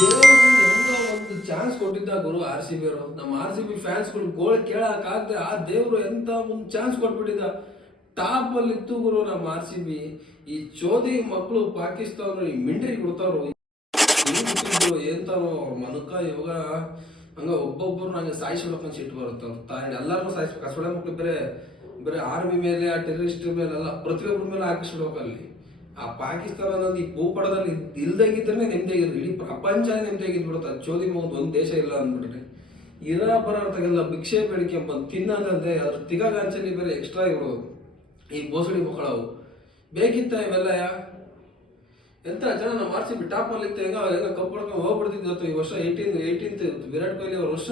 ದೇವರು ಹೆಂಗೋ ಒಂದು ಚಾನ್ಸ್ ಕೊಟ್ಟಿದ್ದ ಗುರು ಆರ್ ಸಿ ಬಿ ಅವರು. ನಮ್ಮ ಆರ್ ಸಿ ಬಿ ಫ್ಯಾನ್ಸ್ಗಳು ಗೋಲ್ ಕೇಳಕ್ ಆಗದೆ ಆ ದೇವರು ಎಂತ ಒಂದು ಚಾನ್ಸ್ ಕೊಟ್ಬಿಟ್ಟಿದ್ದ? ಟಾಪ್ ಅಲ್ಲಿ ಇತ್ತು ಗುರು ನಮ್ಮ ಆರ್ ಸಿ ಬಿ ಈ ಚೋದಿ ಮಕ್ಕಳು ಪಾಕಿಸ್ತಾನ ಈ ಮಿಂಟ್ರಿ ಕೊಡ್ತಾರು ಅವ್ರ ಮನಕ ಇವಾಗ ಹಂಗ ಒಬ್ಬೊಬ್ಬರು ನಂಗೆ ಸಾಯಿಸ್ಬೇಕು ಅಂತ ಸಿಟ್ಟು ಬರುತ್ತೆ. ತಾಯಿ ಎಲ್ಲಾರನ್ನೂ ಸಾಯಿಸ್ಬೇಕು. ಆ ಸೊಳ್ಳೆ ಮಕ್ಳು ಬೇರೆ ಬೇರೆ ಆರ್ಮಿ ಮೇಲೆ, ಆ ಟೆರರಿಸ್ಟ್ ಮೇಲೆ, ಎಲ್ಲ ಪ್ರತಿಯೊಬ್ಬರ ಮೇಲೆ ಹಾಕಿಸ್ಬಿಡ್ಬೇಕು ಅಲ್ಲಿ. ಆ ಪಾಕಿಸ್ತಾನ ಅನ್ನೋದು ಈ ಭೂಪಟದಲ್ಲಿ ಇಲ್ದಂಗಿದ್ರೆ ನೆಮ್ಮದಿಯಾಗಿರ್ಲಿ ಇಡೀ ಪ್ರಪಂಚ ನೆಮ್ಮದಿಯಾಗಿದ್ಬಿಡುತ್ತೆ ಚೋದಿ ಒಂದು ಒಂದು ದೇಶ ಇಲ್ಲ ಅಂದ್ಬಿಟ್ರೆ. ಇರ ಪರಾರ್ಥಗೆಲ್ಲ ಭಿಕ್ಷೆ ಬೇಡಿಕೆ ಬಂದು ತಿನ್ನೋದಂತೆ ಅದ್ರ ತಿಗಾಗಾಂಚಲಿ ಬೇರೆ ಎಕ್ಸ್ಟ್ರಾ ಇರೋದು ಈ ಬೋಸಡಿ ಮಕ್ಕಳವು. ಬೇಕಿತ್ತ ಇವೆಲ್ಲ? ಎಂತ ಜನ ನಾವು ಆರ್ ಸಿ ಬಿ ಟಾಪ್ ಅಲ್ಲಿ ಇತ್ತು ಹೆಂಗ ಹೆಂಗ ಕಪ್ ಹೊಡ್ಕೊಂಡು ಹೋಗ್ಬಿಡ್ತಿದ್ದು ಈ ವರ್ಷ ಏಯ್ಟೀನ್ ಏಯ್ಟೀನ್ತ್ ವಿರಾಟ್ ಕೊಹ್ಲಿ ಅವ್ರ ವರ್ಷ.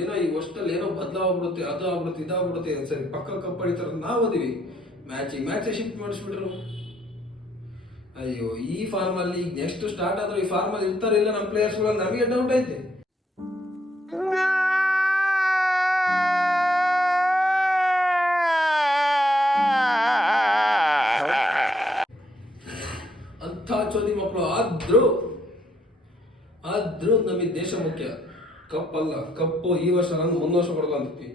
ಏನೋ ಈ ವರ್ಷದಲ್ಲಿ ಏನೋ ಬದಲಾಗ್ಬಿಡುತ್ತೆ ಅದು ಆಗ್ಬಿಡುತ್ತೆ ಇದಾಗ್ಬಿಡುತ್ತೆ ಸರಿ, ಪಕ್ಕ ಕಪ್ ಹೊಡಿತಾರ ನಾವು ಅದೀವಿ ಮ್ಯಾಚ್ ಈ ಮ್ಯಾಚ್ ಶಿಫ್ಟ್ ಮಾಡಿಸ್ಬಿಟ್ರು. ಅಯ್ಯೋ, ಈ ಫಾರ್ಮ್ ಅಲ್ಲಿ ಈಗ ನೆಕ್ಸ್ಟ್ ಸ್ಟಾರ್ಟ್ ಆದ್ರೆ ಈ ಫಾರ್ಮ್ ಅಲ್ಲಿ ಇರ್ತಾರ ಇಲ್ಲ ನಮ್ಮ ಪ್ಲೇಯರ್ಸ್ಗಳು ನಮಗೆ ಡೌಟ್ ಐತೆ. ಅಂಥ ಚೋದಿ ಮಕ್ಕಳು ಆದ್ರೂ ಆದ್ರೂ ನಮಗೆ ದೇಶ ಮುಖ್ಯ. ಕಪ್ ಅಲ್ಲ ಕಪ್ಪು ಈ ವರ್ಷ ನಾನು ಮುಂದ್ ವರ್ಷ ಕೊಡಲ್ಲ ಅಂತೀವಿ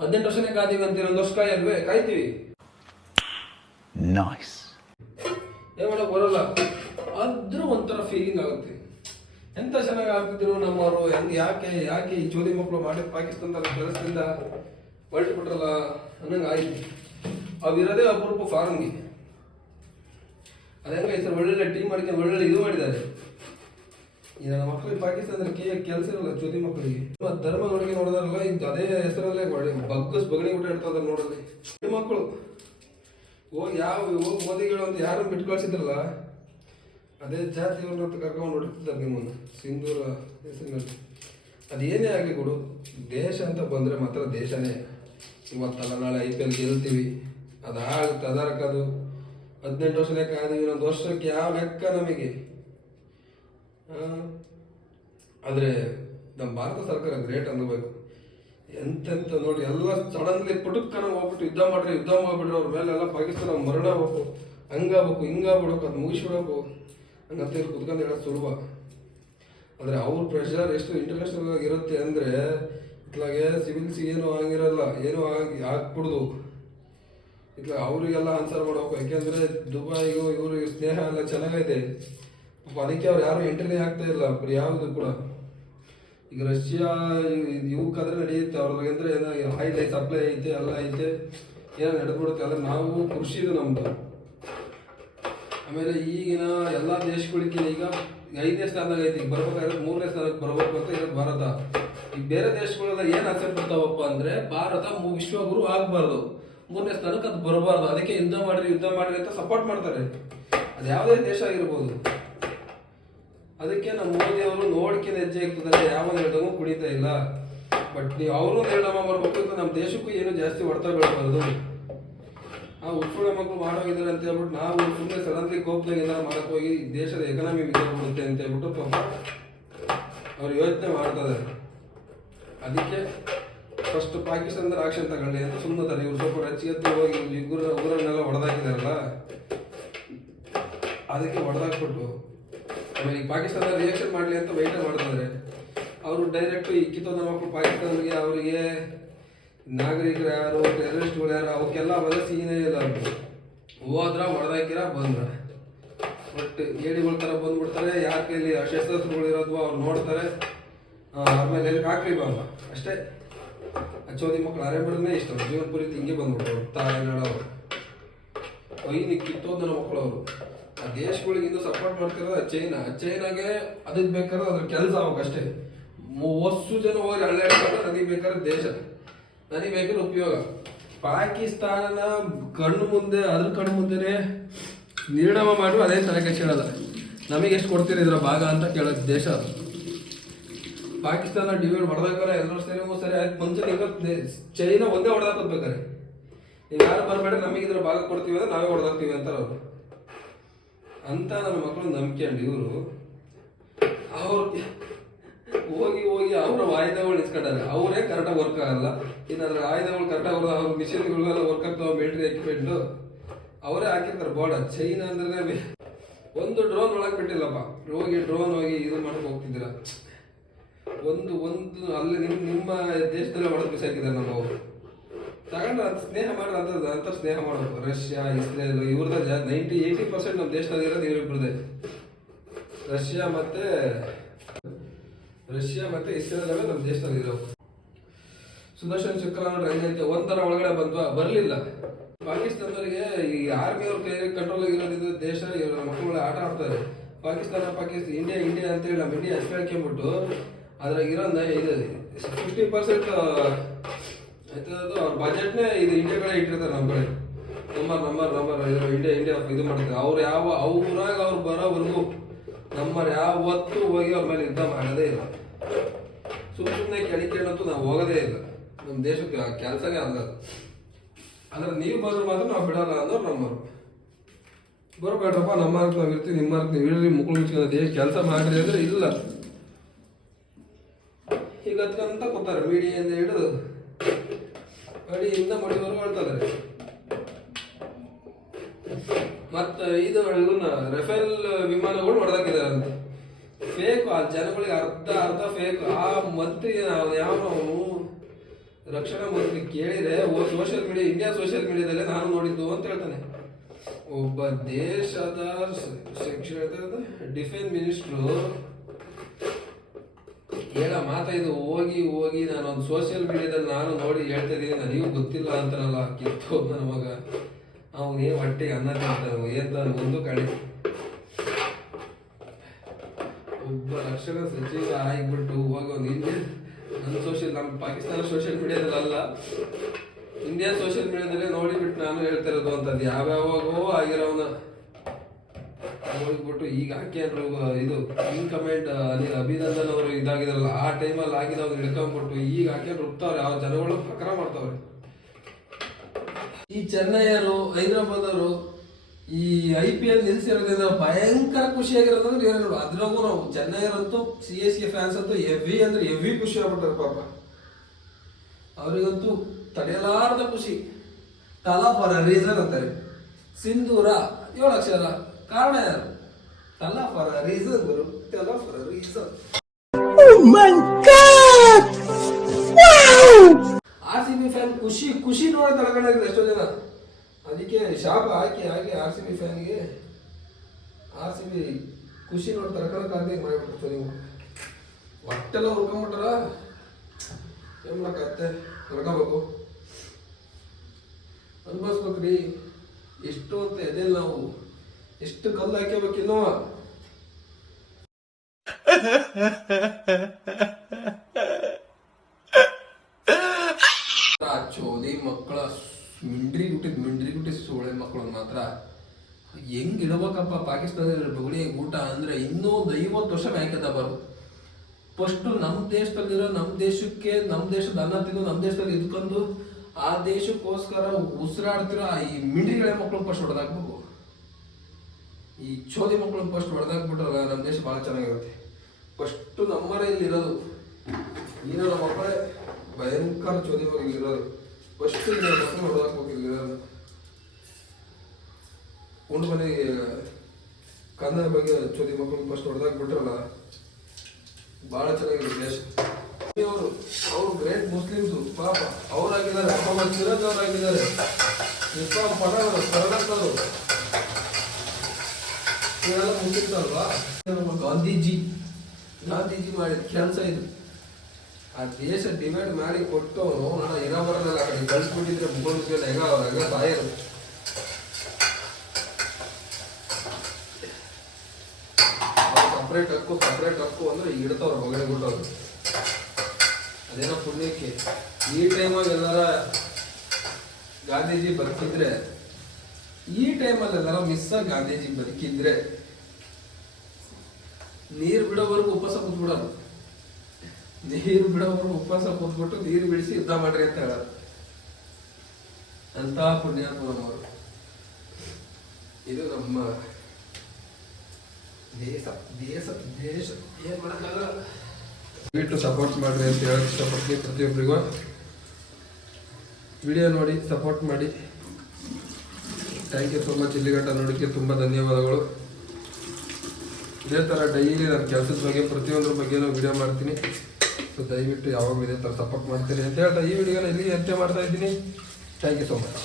ಹದಿನೆಂಟು ವರ್ಷನೇ ಕಾದೀವಿ ಅಂತ ಒಂದು ವರ್ಷ ಕಾಯಲ್ವೇ ಕಾಯ್ತೀವಿ. Nice. ಏನ್ ಮಾಡಕ್ ಬರಲ್ಲ. ಆದ್ರೂ ಒಂಥರ ಫೀಲಿಂಗ್ ಆಗುತ್ತೆ. ಎಂತ ಚೆನ್ನಾಗಿ ಆಗ್ತಿದ್ರು ನಮ್ಮವರು, ಹೆಂಗೆ ಯಾಕೆ ಯಾಕೆ ಈ ಚೋದಿ ಮಕ್ಕಳು ಮಾಡಿ ಪಾಕಿಸ್ತಾನದ ಕೆಲಸದಿಂದ ಹೊರಟುಬಿಟ್ರಲ್ಲ ಅನ್ನಂಗೆ ಆಯ್ತು. ಅವಿರೋದೇ ಅಪರೂಪ ಫಾರ್ಮ್ಗೆ ಅದೇ ಸರ್? ಒಳ್ಳೊಳ್ಳೆ ಟೀಮ್ ಮಾಡ್ಕೊಂಡು ಒಳ್ಳೊಳ್ಳೆ ಇದು ಮಾಡಿದ್ದಾರೆ. ಈಗ ನಮ್ಮ ಮಕ್ಕಳಿಗೆ ಪಾಕಿಸ್ತಾನದಲ್ಲಿ ಕೇ ಕೆಲಸ ಇರಲ್ಲ ಚೋದಿ ಮಕ್ಕಳಿಗೆ. ಧರ್ಮ ನೋಡಿಗೆ ನೋಡಿದಾರಲ್ಲ, ಇದು ಅದೇ ಹೆಸರಲ್ಲೇ ಬಗ್ಗಸ್ ಬಗಣಿ ಊಟ ಇಡ್ತದ ನೋಡಲಿ ಮಕ್ಕಳು. ಹೋಗಿ ಯಾವ ಮೋದಿಗಳು ಅಂತ ಯಾರು ಬಿಟ್ಟು ಕಳ್ಸಿದ್ರಲ್ಲ? ಅದೇ ಜಾತಿ ಕರ್ಕೊಂಡು ಹೊಡಿತಿದ್ದಾರೆ ನಿಮ್ಮನ್ನು. ಸಿಂಧೂರ ಹೆಸರಿನಲ್ಲಿ. ಅದೇನೇ ಆಗಲಿ ಕೊಡು ದೇಶ ಅಂತ ಬಂದರೆ ಮಾತ್ರ ದೇಶನೇ. ಇವತ್ತಲ್ಲ ನಾಳೆ ಐ ಪಿ ಎಲ್ ಗೆಲ್ತೀವಿ. ಅದಾಗುತ್ತೆ ಅದರಕ್ಕದು ಹದಿನೆಂಟು ವರ್ಷ ಲೆಕ್ಕ ಆದ್ವಿ ಇನ್ನೊಂದು ವರ್ಷಕ್ಕೆ ಯಾವ ಲೆಕ್ಕ ನಮಗೆ? ಆದರೆ ನಮ್ಮ ಭಾರತ ಸರ್ಕಾರ ಗ್ರೇಟ್ ಅನ್ನಬೇಕು. ಎಂತೆಂತ ನೋಡಿ, ಎಲ್ಲ ಸಡನ್ಲಿ ಪುಟುಕ್ಕನ ಹೋಗ್ಬಿಟ್ಟು ಯುದ್ಧ ಮಾಡ್ರಿ, ಯುದ್ಧ ಮಾಡ್ಬಿಡ್ರಿ, ಅವ್ರ ಮೇಲೆ ಎಲ್ಲ ಪಾಕಿಸ್ತಾನ ಮರಣ ಆಗ್ಬೇಕು ಹಂಗಾಗ್ಬೇಕು, ಹಿಂಗಾಗ್ಬಿಡ್ಬೇಕು ಅದು ಮುಗಿಸ್ಬಿಡಬೇಕು. ಹಂಗಂತ ಹೇಳಿ ಕುತ್ಕೊಂಡು ಹೇಳೋದು ಸುಲಭ. ಆದರೆ ಅವ್ರ ಪ್ರೆಷರ್ ಎಷ್ಟು ಇಂಟರ್ನ್ಯಾಷನಲ್ ಆಗಿ ಇರುತ್ತೆ ಅಂದರೆ, ಇತ್ಲಾಗೆ ಸಿವಿಲ್ಸ್ ಏನು ಆಗಿರಲ್ಲ, ಏನು ಆಗಿ ಆಗ್ಬಿಡ್ದು. ಇತ್ಲ ಅವರಿಗೆಲ್ಲ ಆನ್ಸರ್ ಮಾಡಬೇಕು, ಯಾಕೆಂದರೆ ದುಬೈಗೂ ಇವ್ರಿಗೆ ಸ್ನೇಹ ಎಲ್ಲ ಚೆನ್ನಾಗೈತೆ. ಅದಕ್ಕೆ ಅವ್ರು ಯಾರು ಎಂಟ್ರಿನೇ ಆಗ್ತಾ ಇಲ್ಲ ಯಾವುದು ಕೂಡ. ಈಗ ರಷ್ಯಾ ಇವಕ್ಕಾದ್ರೆ ನಡೆಯುತ್ತೆ ಅವ್ರಿಗೆ ಅಂದ್ರೆ ಏನೋ ಆಯಿಲ್ ಸಪ್ಲೈ ಐತೆ, ಎಲ್ಲ ಐತೆ, ಏನೋ ನಡೆದ್ಬಿಡುತ್ತೆ. ಅಲ್ಲ ನಾವು ಕೃಷಿದು ನಮ್ದು. ಆಮೇಲೆ ಈಗಿನ ಎಲ್ಲ ದೇಶಗಳಿಗೆ ಈಗ ಐದನೇ ಸ್ಥಾನದಾಗ ಐತಿ. ಈಗ ಬರ್ಬೇಕಾದ್ರೆ ಮೂರನೇ ಸ್ಥಾನಕ್ಕೆ ಬರ್ಬೇಕು ಅಂತ ಇರೋದು ಭಾರತ. ಈಗ ಬೇರೆ ದೇಶಗಳೆಲ್ಲ ಏನು ಆಸೆ ಬರ್ತಾವಪ್ಪ ಅಂದ್ರೆ ಭಾರತ ವಿಶ್ವಗುರು ಆಗಬಾರ್ದು. ಮೂರನೇ ಸ್ಥಾನಕ್ಕೆ ಅದು ಬರಬಾರ್ದು. ಅದಕ್ಕೆ ಯುದ್ಧ ಮಾಡಿರಿ, ಯುದ್ಧ ಮಾಡಿದ್ರೆ ಅಂತ ಸಪೋರ್ಟ್ ಮಾಡ್ತಾರೆ. ಅದು ಯಾವುದೇ ದೇಶ ಆಗಿರ್ಬೋದು. ಅದಕ್ಕೆ ನಮ್ಮ ಮೋದಿ ಅವರು ನೋಡ್ಕೊಂಡು ಹೆಜ್ಜೆ ಇರ್ತದೆ ಯಾವ ಹೇಳ್ದಂಗೂ ಕುಡಿತಾ ಇಲ್ಲ. ಬಟ್ ನೀವು ಅವರು ನಿರ್ಣಯ ಬರ್ಬೇಕು ಅಂತ ನಮ್ಮ ದೇಶಕ್ಕೂ ಏನು ಜಾಸ್ತಿ ಹೊಡೆತ ಬೀಳಬಾರ್ದು. ಆ ಉತ್ಸವ ಮಕ್ಕಳು ಮಾಡೋಗಿದ್ದಾರೆ ಅಂತ ಹೇಳ್ಬಿಟ್ಟು ನಾವು ಸುಮ್ಮನೆ ಸಡನ್ಲಿ ಕೋಪದಾಗ ಏನಾರು ಮಾಡಕ್ ಹೋಗಿ ದೇಶದ ಎಕನಾಮಿ ಬಿದ್ದೋಗ್ಬಿಡುತ್ತೆ ಅಂತ ಹೇಳ್ಬಿಟ್ಟು ಅವ್ರು ಯೋಚನೆ ಮಾಡ್ತಾರೆ ಅದಕ್ಕೆ ಫಸ್ಟ್ ಪಾಕಿಸ್ತಾನದ ಆಕ್ಷನ್ ತಗೊಂಡೆ ಅಂತ ಸುಮ್ಮನೆ ಇವ್ರು ಸ್ವಲ್ಪ ರಚಿಗೆದ್ದು ಹೋಗಿ ಇಬ್ಬರು ಊರನ್ನೆಲ್ಲ ಹೊಡೆದಾಕಿದಾರಲ್ಲ. ಅದಕ್ಕೆ ಹೊಡೆದಾಕ್ಬಿಟ್ಟು ಆಮೇಲೆ ಪಾಕಿಸ್ತಾನ ರಿಯಾಕ್ಷನ್ ಮಾಡಲಿ ಅಂತ ವೈಟ್ ಮಾಡ್ತಾರೆ ಅವರು ಡೈರೆಕ್ಟ್ ಈ ಕಿತ್ತೋದ ಮಕ್ಕಳು ಪಾಕಿಸ್ತಾನಿಗೆ ಅವರಿಗೆ ನಾಗರಿಕರು ಯಾರು ಟೆರರಿಸ್ಟ್ಗಳು ಯಾರು, ಅವಕ್ಕೆಲ್ಲ ಅವೆಲ್ಲ ಸೀನೇ ಇಲ್ಲ ಅವ್ರು ಹೋದ್ರ ಹೊಡೆದಾಕಿರ ಬಂದ್ರ. ಬಟ್ ಏಡಿಗಳ ಥರ ಬಂದ್ಬಿಡ್ತಾರೆ. ಯಾರ ಕೈಲಿ ಶಸ್ತ್ರಾಸ್ತ್ರಗಳು ಇರೋದು ಅವ್ರು ನೋಡ್ತಾರೆ. ಆಮೇಲೆ ಎಲ್ಲಿ ಹಾಕ್ರಿ ಬಾಂಬ ಅಷ್ಟೇ. ಅಚ್ಚೋದಿ ಮಕ್ಕಳು ಅರೆ ಬಿಡೋದೇ ಇಷ್ಟ. ಜೀವನಪುರಿ ಜೀವನ ಪೂರಿ ಹಿಂಗೆ ಬಂದ್ಬಿಟ್ರು. ತಾಯಿ ನಡೋರು ಐನಿ ಕಿತ್ತೋದ ಮಕ್ಕಳು ದೇಶಗಳಿಗೆ ಇದು ಸಪೋರ್ಟ್ ಮಾಡ್ತಿರೋದು ಚೈನಾ ಚೈನಾಗೆ ಅದಕ್ಕೆ ಬೇಕಾದ್ರೆ ಅದ್ರ ಕೆಲಸ ಅಷ್ಟೇ. ಒಸ್ಸು ಜನ ಹೋಗಿ ಅಳ್ಳಾಡ್ತಾರೆ ನನಗೆ ಬೇಕಾದ್ರೆ ದೇಶ ನನಗೆ ಬೇಕಾದ್ರೆ ಉಪಯೋಗ. ಪಾಕಿಸ್ತಾನ ಕಣ್ಣು ಮುಂದೆ, ಅದ್ರ ಕಣ್ಣು ಮುಂದೆನೆ ನಿರ್ಣಾಮ ಮಾಡಿ, ಅದೇ ತಲೆ ಕೆಚ್ಕೊಳ್ಳಲ್ಲ ನಮಗೆ ಎಷ್ಟು ಕೊಡ್ತೀರಿ ಇದರ ಭಾಗ ಅಂತ ಕೇಳೋದು ದೇಶ ಅದು. ಪಾಕಿಸ್ತಾನ ಡಿವೈಡ್ ಹೊಡೆದಾಕಲ್ಲ ಎಲ್ಲರೂ ಸರಿ, ಮೂರು ಸರಿ ಆಯ್ತು. ಮುಂಚೆ ಚೈನಾ ಒಂದೇ ಹೊಡೆದಾಕೋದ್ಬೇಕಾರೆ ನೀವು ಯಾರು ಬರಬೇಡ ನಮಗೆ ಇದ್ರ ಭಾಗ ಕೊಡ್ತೀವಿ ಅಂದ್ರೆ ನಾವೇ ಹೊಡೆದಾಕ್ತೀವಿ ಅಂತಾರೆ ಅವರು. ಅಂತ ನನ್ನ ಮಕ್ಕಳು ನಂಬ್ಕೊಂಡು ಇವರು. ಅವ್ರು ಹೋಗಿ ಹೋಗಿ ಅವರ ಆಯುಧಗಳು ಇಸ್ಕೊಂಡಾರೆ. ಅವರೇ ಕರೆಕ್ಟಾಗಿ ವರ್ಕ್ ಆಗಲ್ಲ. ಇನ್ನಾದ್ರೆ ಆಯುಧಗಳು ಕರೆಕ್ಟಾಗಿ ಅವ್ರ ಅವ್ರ ಮಿಷಿನ್ಗಳೆಲ್ಲ ವರ್ಕ್ ಆಗ್ತಾವ ಮಿಲಿಟರಿ ಎಕ್ವಿಪ್ಮೆಂಟ್ ಅವರೇ ಹಾಕಿರ್ತಾರೆ ಬೋರ್ಡ ಚೈನ್ ಅಂದ್ರೆ ಒಂದು ಡ್ರೋನ್ ಒಳಗೆ ಬಿಟ್ಟಿಲ್ಲಪ್ಪ. ಹೋಗಿ ಡ್ರೋನ್ ಹೋಗಿ ಇದು ಮಾಡಕ್ಕೆ ಹೋಗ್ತಿದ್ದೀರ. ಒಂದು ಒಂದು ಅಲ್ಲಿ ನಿಮ್ಮ ನಿಮ್ಮ ದೇಶದಲ್ಲೇ ಒಳಗೆ ಬಿಸಾಕಿದ್ದಾರೆ ನಮ್ಮ ಅವರು. ತಗೊಂಡ್ರೆ ಅಂತ ಸ್ನೇಹ ಮಾಡಿದ್ರೆ ಅಂತ ಅಂತ ಸ್ನೇಹ ಮಾಡಬೇಕು ರಷ್ಯಾ, ಇಸ್ರೇಲ್, ಇವ್ರದ್ದು ನೈಂಟಿ ಏಯ್ಟಿ ಪರ್ಸೆಂಟ್ ನಮ್ಮ ದೇಶದಲ್ಲಿ ಇರೋದು ಇವರಿಬ್ಬರದೇ ರಷ್ಯಾ ಮತ್ತೆ ರಷ್ಯಾ ಮತ್ತೆ ಇಸ್ರೇಲ್ ಅವೇ ನಮ್ಮ ದೇಶದಲ್ಲಿ ಇರೋ ಸುದರ್ಶನ್ ಅಂತ ಹೆಂಗಂತೆ ಒಂಥರ ಒಳಗಡೆ ಬಂದ್ವ, ಬರಲಿಲ್ಲ. ಪಾಕಿಸ್ತಾನದವರಿಗೆ ಈ ಆರ್ಮಿ ಅವ್ರ ಕೈ ಕಂಟ್ರೋಲ್ ಆಗಿರೋದು ದೇಶ, ಇವರ ಮಕ್ಕಳು ಆಟ ಆಡ್ತಾರೆ. ಪಾಕಿಸ್ತಾನ ಪಾಕಿಸ್ತಾನ ಇಂಡಿಯಾ ಇಂಡಿಯಾ ಅಂತೇಳಿ ನಮ್ಮ ಇಂಡಿಯಾ ಹೆಸರು ಹೇಳ್ಕೊಂಬಿಟ್ಟು ಅದ್ರಾಗ ಇರೋ ಇದು ಫಿಫ್ಟಿ ಪರ್ಸೆಂಟ್ ಆಯ್ತದು ಅವ್ರ ಬಜೆಟ್ನೇ ಇದು ಇಂಡಿಯಾ ಕಡೆ ಇಟ್ಟಿರ್ತಾರೆ ನಮ್ಮ ಕಡೆ. Number number number India India ಇದು ಮಾಡ್ತಾರೆ ಅವ್ರು ಯಾವ ಅವ್ರಾಗ ಅವ್ರು ಬರೋವರೆಗೂ ನಂಬರ್ ಯಾವತ್ತೂ ಹೋಗಿ ಅವ್ರ ಮೇಲೆ ಯುದ್ಧ ಮಾಡೋದೇ ಇಲ್ಲ. ಸುಮ್ಮನೆ ಸುಮ್ಮನೆ ಕೆಳಿಕೆಣ್ಣಂತೂ ನಾವು ಹೋಗೋದೇ ಇಲ್ಲ. ನಮ್ಮ ದೇಶಕ್ಕೆ ಆ ಕೆಲಸನೇ ಅಲ್ಲ ಅಂದ್ರೆ ನೀವು ಬಂದ್ರೆ ಮಾತ್ರ ನಾವು ಬಿಡಲ್ಲ ಅನ್ನೋರು ನಮ್ಮರು ಬರಬೇಡ್ರಪ್ಪ, ನಮ್ಮ ನಾವು ಇರ್ತೀವಿ, ನಿಮ್ಮ ನೀವು ಇಳ್ರಿ ಮುಕ್ಕಳು ಮುಚ್ಕೊಂಡು ದೇಶ ಕೆಲಸ ಮಾಡ್ರಿ ಅಂದ್ರೆ ಇಲ್ಲ. ಈಗ ಹತ್ಕೊಂತ ಕೂತಾರೆ ಮೀಡಿಯಿಂದ ಹಿಡಿದು. ಅಡಿಯಿಂದ ಮಡಿವರೆಗೂ ಹೇಳ್ತಾರೆ ಮತ್ತ ಇದು ಇದನ್ನ ರಫೇಲ್ ವಿಮಾನಗಳು ಹೊಡೆದಾಕಿದ್ದಾರೆ. ಅಂತ ಫೇಕ್ ಆ, ಜನಗಳಿಗೆ ಅರ್ಧ ಅರ್ಧ ಫೇಕ್ ಆ ಮಂತ್ರಿ ನಾವು ಯಾವ ರಕ್ಷಣಾ ಮಂತ್ರಿ ಕೇಳಿದ್ರೆ ಸೋಷಿಯಲ್ ಮೀಡಿಯಾ ಇಂಡಿಯಾ ಸೋಷಿಯಲ್ ಮೀಡಿಯಾದಲ್ಲೇ ನಾನು ನೋಡಿದ್ದು ಅಂತ ಹೇಳ್ತಾನೆ. ಒಬ್ಬ ದೇಶದ ಶಿಕ್ಷಣ ಡಿಫೆನ್ಸ್ ಮಿನಿಸ್ಟ್ರು ಹೇಳ ಮಾತ ಇದು ಹೋಗಿ ಹೋಗಿ ನಾನು ಒಂದು ಸೋಷಿಯಲ್ ಮೀಡಿಯಾದಲ್ಲಿ ನಾನು ನೋಡಿ ಹೇಳ್ತಾ ಇದ್ದೀನಿ ನನಗೂ ಗೊತ್ತಿಲ್ಲ ಅಂತಾನಲ್ಲ, ಕಿತ್ತು ನನ್ನ ಮಗ. ಅವನು ಏನು ಹೊಟ್ಟೆಗೆ ಅನ್ನ ತಿಂತಾನೆ ಏನು ಒಂದು ಕಡೆ ಒಬ್ಬ ರಕ್ಷಣಾ ಸಚಿವ ಆಗಿಬಿಟ್ಟು ಹೋಗಿ ಒಂದು ಇಂಡಿಯನ್ ನನ್ನ ಸೋಷಿಯಲ್ ನಮ್ಮ ಪಾಕಿಸ್ತಾನ ಸೋಷಿಯಲ್ ಮೀಡಿಯಾದಲ್ಲಿ ಅಲ್ಲ. ಇಂಡಿಯನ್ ಸೋಷಿಯಲ್ ಮೀಡಿಯಾದಲ್ಲೇ ನೋಡಿಬಿಟ್ಟು ನಾನು ಹೇಳ್ತಾ ಇರೋದು ಅಂತದ್ದು. ಯಾವ್ಯಾವಾಗೋ ಆಗಿರೋವನ್ನ ಹೋಗ್ಬಿಟ್ಟು ಈಗ ಹಾಕ್ಯಾನ್ರು ಇದು ಇನ್ ಕಮೆಂಟ್ ಅನಿಲ್ ಅಭಿನಂದನ್ ಅವರು ಇದಾಗಿದಾರಲ್ಲ, ಆ ಟೈಮಲ್ಲಿ ಆಗಿದವ್ರು ಹಿಡ್ಕೊಂಡ್ಬಿಟ್ಟು ಈಗ ಹಾಕ್ಯಾನ್ ರುಬ್ತಾವ್ರೆ ಯಾವ ಜನಗಳು ಪ್ರಕಾರ ಮಾಡ್ತಾವ್ರೆ. ಈ ಚೆನ್ನೈಯರು ಹೈದರಾಬಾದ್ ಅವರು ಈ ಐ ಪಿ ಎಲ್ ನಿಲ್ಸಿರೋದ್ರಿಂದ ಭಯಂಕರ ಖುಷಿಯಾಗಿರೋದಂದ್ರೆ ಏನು ನೋಡು ಅದ್ರಾಗೂ ನಾವು ಚೆನ್ನೈಯರಂತೂ ಸಿ ಎಸ್ ಕೆ ಫ್ಯಾನ್ಸ್ ಅಂತೂ ಎವಿ ಅಂದ್ರೆ ಎವಿ ಖುಷಿ ಆಗ್ಬಿಟ್ಟಾರೆ ಪಾಪ. ಅವರಿಗಂತೂ ತಡೆಯಲಾರದ ಖುಷಿ. ತಲಾ ಫಾರ್ ರೀಸನ್ ಅಂತಾರೆ. ಸಿಂಧೂರ ಏಳು ಅಕ್ಷರ. ಕಾರಣ ಯಾರು? ತಲ್ಲ ಫಾರ್ ರೀಸನ್ ಗುರು ತಲ್ಲ for reason R C B fan ಖುಷಿ ಖುಷಿ ನೋಡಿ ತಡ್ಕೊಂಡಿದ್ರು ಎಷ್ಟೋ ಜನ. ಅದಕ್ಕೆ ಶಾಪ ಹಾಕಿ ಹಾಕಿ ಆರ್ ಸಿ ಬಿ ಫ್ಯಾನ್ಗೆ ಆರ್ ಸಿ ಬಿ ಖುಷಿ ನೋಡಿ ತಡ್ಕೊಳಕ್ಕಾಗದೆ ಮಾಡಿಬಿಟ್ಟು ನೀವು. ಒಟ್ಟೆಲ್ಲ ಹುರ್ಕೊಂಬಿಟ್ರ ಏನ್ ಮಾಡಕತ್ತೆ ತಡ್ಕೋಬೇಕು ಅನ್ಭವಿಸ್ಬೇಕ್ರಿ. ಎಷ್ಟು ಅಂತ ಎದೆಲ್ಲ ನಾವು ಎಷ್ಟು ಕಲ್ಲು ಹಾಕ್ಯಬೇಕಿನ್ನೂ ಚೋದಿ ಮಕ್ಕಳ ಮಿಂಡ್ರಿ ಗುಟ್ಟಿದ್ ಮಿಂಡ್ರಿ ಗುಟ್ಟಿ ಸೋಳೆ ಮಕ್ಕಳು ಮಾತ್ರ ಹೆಂಗ್ ಇಡಬೇಕಪ್ಪ ಪಾಕಿಸ್ತಾನದ ಬಗುಳಿ ಊಟ ಅಂದ್ರೆ ಇನ್ನೂ ಐವತ್ತು ವರ್ಷ ಮ್ಯಾಕೆದ ಬರು. ಫಸ್ಟ್ ನಮ್ಮ ದೇಶದಲ್ಲಿರೋ ನಮ್ಮ ದೇಶಕ್ಕೆ ನಮ್ಮ ದೇಶದ ಅನ್ನ ತಿಂದು ನಮ್ಮ ದೇಶದಲ್ಲಿ ಇದ್ಕೊಂಡು ಆ ದೇಶಕ್ಕೋಸ್ಕರ ಉಸಿರಾಡ್ತಿರೋ ಈ ಮಿಂಡ್ರಿಗಳೇ ಮಕ್ಕಳು ಫಸ್ಟ್ ಹೊಡೆದಾಕ್ಬೇಕು. ಈ ಚೋದಿ ಮಕ್ಕಳನ್ನ ಫಸ್ಟ್ ಹೊಡೆದಾಕ್ಬಿಟ್ರೆ ನಮ್ಮ ದೇಶ ಭಾಳ ಚೆನ್ನಾಗಿರುತ್ತೆ. ಫಸ್ಟ್ ನಮ್ಮರೇ ಇಲ್ಲಿರೋದು ಈಗ ನಮ್ಮ ಮಕ್ಕಳೇ ಭಯಂಕರ ಚೋದಿ ಮಕ್ಕಳು ಇರೋದು. ಫಸ್ಟ್ ನಮ್ಮ ಮಕ್ಕಳು ಹೊಡೆದಾಕ್ಬೇಕು ಇಲ್ಲಿರೋದು ಉಂಡು ಮನೆಗೆ ಕನ್ನಡ ಬಗ್ಗೆ ಚೋದಿ ಮಕ್ಕಳು ಫಸ್ಟ್ ಹೊಡೆದಾಕ್ಬಿಟ್ರಲ್ಲ ಭಾಳ ಚೆನ್ನಾಗಿರುತ್ತೆ ದೇಶ. ಅವರು ಅವರು ಗ್ರೇಟ್ ಮುಸ್ಲಿಮ್ಸು ಪಾಪ. ಅವರಾಗಿದ್ದಾರೆ, ಅಪ್ಪ ಸಿರಾಜ್ ಅವರಾಗಿದ್ದಾರೆ. ಪಠಾಣರು ಕರ್ನಾಟಕದವರು ಇವರೆಲ್ಲ ಮುಸ್ಲಿಮ್ಸ್ ಅಲ್ವಾ ಗಾಂಧೀಜಿ ಗಾಂಧೀಜಿ ಮಾಡಿದ ಕೆಲಸ ಇದು. ಆ ದೇಶ ಡಿವೈಡ್ ಮಾಡಿ ಕೊಟ್ಟು ನೋಡ ಇರೋ ಬರಲ್ಲ ಆ ಕಡೆ ಕಳ್ಸ್ಬಿಟ್ಟಿದ್ರೆ ಮುಗಿದ ಹೆಂಗ ಹೆಗ ಸಾಯರು ಸಪ್ರೇಟ್ ಹಕ್ಕು ಸಪ್ರೇಟ್ ಹಕ್ಕು ಅಂದ್ರೆ ಇಡ್ತಾವ್ರ ಹೊಗಡೆ ಬಿಟ್ಟವ್ರು. ಅದೇನೋ ಪುಣ್ಯಕ್ಕೆ. ಈ ಟೈಮಲ್ಲಿ ಎಲ್ಲಾರ ಗಾಂಧೀಜಿ ಬದುಕಿದ್ರೆ ಈ ಟೈಮಲ್ಲಿ ಎಲ್ಲಾರ ಮಿಸ್ ಗಾಂಧೀಜಿ ಬದುಕಿದ್ರೆ ನೀರು ಬಿಡೋವರೆಗೂ ಉಪವಾಸ ಕೂತ್ಬಿಡೋದು. ನೀರು ಬಿಡೋವರೆಗೂ ಉಪವಾಸ ಕೂತ್ಬಿಟ್ಟು ನೀರು ಬಿಡಿಸಿ ಯುದ್ಧ ಮಾಡ್ರಿ ಅಂತ ಹೇಳೋದು. ಅಂತ ಪುಣ್ಯಾತ್ಮನವರು. ಇದು ನಮ್ಮ ದೇಶ ದೇಶ ದೇಶ. ದಯವಿಟ್ಟು ಸಪೋರ್ಟ್ ಮಾಡ್ರಿ ಅಂತ ಹೇಳಕ್ ಇಷ್ಟಪಡ್ತೀನಿ ಪ್ರತಿಯೊಬ್ಬರಿಗೂ. ವಿಡಿಯೋ ನೋಡಿ ಸಪೋರ್ಟ್ ಮಾಡಿ. ಥ್ಯಾಂಕ್ ಯು ಸೋ ಮಚ್ ಇಲ್ಲಿಗಂಟ ನೋಡೋಕ್ಕೆ ತುಂಬ ಧನ್ಯವಾದಗಳು. ಇದೇ ಥರ ಡೈಲಿ ನನ್ನ ಕೆಲಸದ ಬಗ್ಗೆ ಪ್ರತಿಯೊಂದ್ರ ಬಗ್ಗೆನೂ ವಿಡಿಯೋ ಮಾಡ್ತೀನಿ. ಸೊ ದಯವಿಟ್ಟು ಯಾವಾಗಲೂ ಇದೇ ಥರ ಸಪೋರ್ಟ್ ಮಾಡ್ತೀನಿ ಅಂತ ಹೇಳ್ತಾ ಈ ವಿಡಿಯೋನ ಇಲ್ಲಿ ಅಂತ್ಯ ಮಾಡ್ತಾ ಇದ್ದೀನಿ. Thank you so much